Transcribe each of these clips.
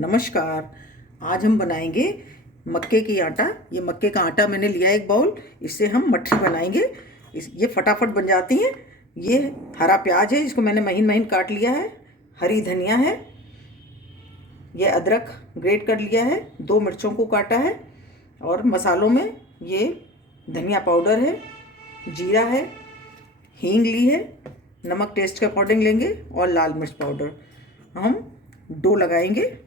नमस्कार। आज हम बनाएंगे मक्के की आटा। ये मक्के का आटा मैंने लिया एक बाउल, इससे हम मट्ठी बनाएंगे। ये फटाफट बन जाती हैं। ये हरा प्याज है, इसको मैंने महीन महीन काट लिया है। हरी धनिया है, ये अदरक ग्रेट कर लिया है, 2 मिर्चों को काटा है। और मसालों में ये धनिया पाउडर है, जीरा है, हींग ली है, नमक टेस्ट के अकॉर्डिंग लेंगे और लाल मिर्च पाउडर। हम डो लगाएंगे।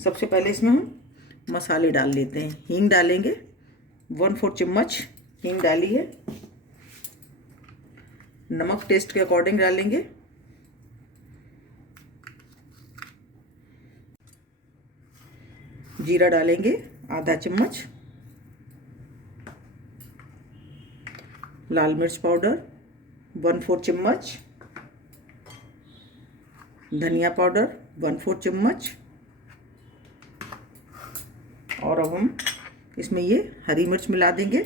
सबसे पहले इसमें हम मसाले डाल लेते हैं। हींग डालेंगे, 1/4 चम्मच हींग डाली है। नमक टेस्ट के अकॉर्डिंग डालेंगे। जीरा डालेंगे आधा चम्मच। लाल मिर्च पाउडर 1/4 चम्मच। धनिया पाउडर 1/4 चम्मच। और अब हम इसमें ये हरी मिर्च मिला देंगे।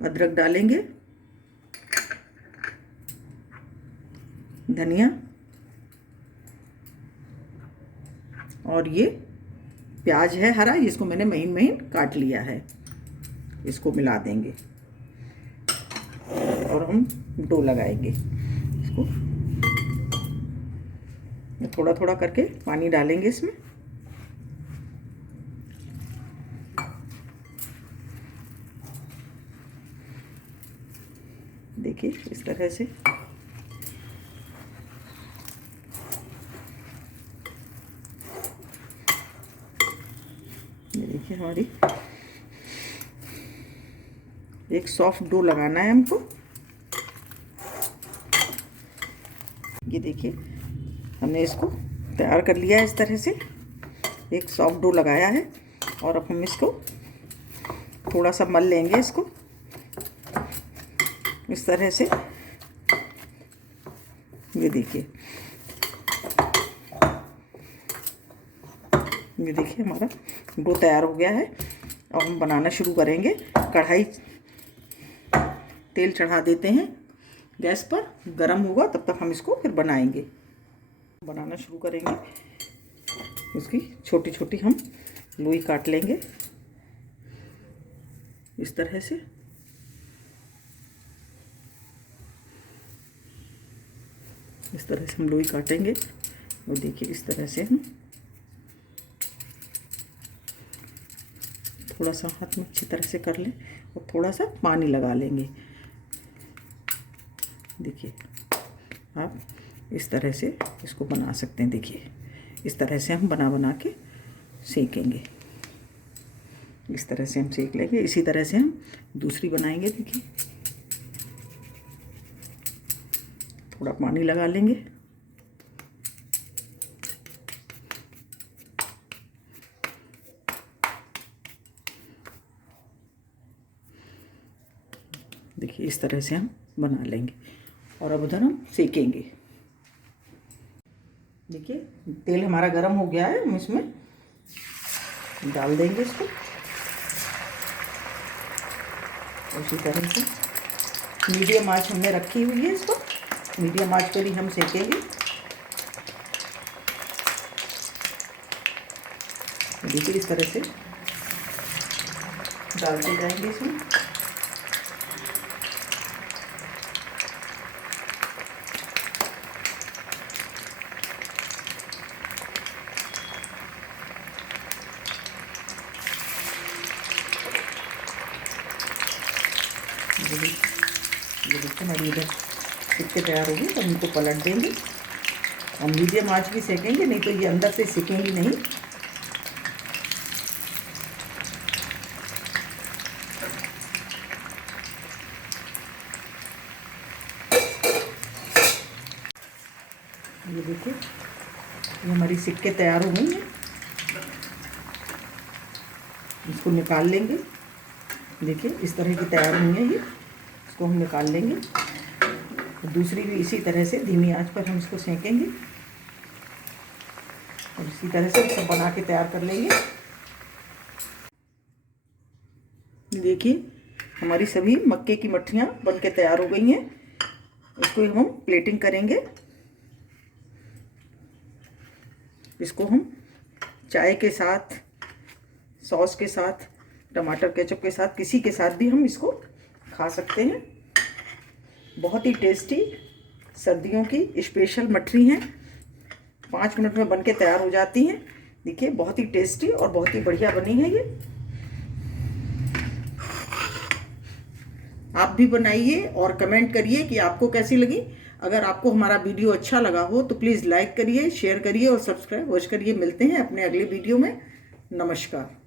अदरक डालेंगे, धनिया और ये प्याज है हरा, इसको मैंने महीन महीन काट लिया है। इसको मिला देंगे और हम डो लगाएंगे। इसको थोड़ा थोड़ा करके पानी डालेंगे इसमें। देखिए इस तरह से। ये देखिए हमारी एक सॉफ्ट डो लगाना है हमको। ये देखिए हमने इसको तैयार कर लिया है। इस तरह से एक सॉफ्ट डो लगाया है। और अब हम इसको थोड़ा सा मल लेंगे इसको इस तरह से। ये देखिए, ये देखिए हमारा डो तैयार हो गया है। अब हम बनाना शुरू करेंगे। कढ़ाई तेल चढ़ा देते हैं गैस पर, गरम होगा तब तक हम इसको फिर बनाना शुरू करेंगे। उसकी छोटी छोटी हम लोई काट लेंगे इस तरह से। इस तरह से हम लोई काटेंगे। और देखिए इस तरह से हम थोड़ा सा हाथ में अच्छी तरह से कर लें और थोड़ा सा पानी लगा लेंगे। देखिए आप इस तरह से इसको बना सकते हैं। देखिए इस तरह से हम बना के सेकेंगे। इस तरह से हम सेक लेंगे। इसी तरह से हम दूसरी बनाएंगे। देखिए थोड़ा पानी लगा लेंगे। देखिए इस तरह से हम बना लेंगे और अब उधर हम सेकेंगे। देखिए तेल हमारा गर्म हो गया है। हम इसमें डाल देंगे इसको उसी तरह से। मीडियम आंच हमने रखी हुई है, इसको मीडियम आंच पर ही हम सेकेंगे। देखिए इस तरह से डालते जाएंगे इसमें। ये देखिए हमारी इधर सिक्के तैयार होगी तो इनको पलट देंगे। और मीडियम आंच भी सेकेंगे, नहीं तो ये अंदर से सिकेंगी नहीं। ये देखिए ये हमारी सिक्के तैयार हो गई हैं। इसको निकाल लेंगे। देखिए इस तरह की तैयार हुई है ये। इसको हम निकाल लेंगे। दूसरी भी इसी तरह से धीमी आंच पर हम इसको सेकेंगे और इसी तरह से सब बना के तैयार कर लेंगे। देखिए हमारी सभी मक्के की मट्ठियाँ बन के तैयार हो गई हैं। इसको हम प्लेटिंग करेंगे। इसको हम चाय के साथ, सॉस के साथ, टमाटर केचप के साथ, किसी के साथ भी हम इसको खा सकते हैं। बहुत ही टेस्टी सर्दियों की स्पेशल मठरी हैं। 5 मिनट में बनके तैयार हो जाती हैं। देखिए बहुत ही टेस्टी और बहुत ही बढ़िया बनी है ये। आप भी बनाइए और कमेंट करिए कि आपको कैसी लगी। अगर आपको हमारा वीडियो अच्छा लगा हो तो प्लीज़ लाइक करिए, शेयर करिए और सब्सक्राइब करिए। मिलते हैं अपने अगले वीडियो में। नमस्कार।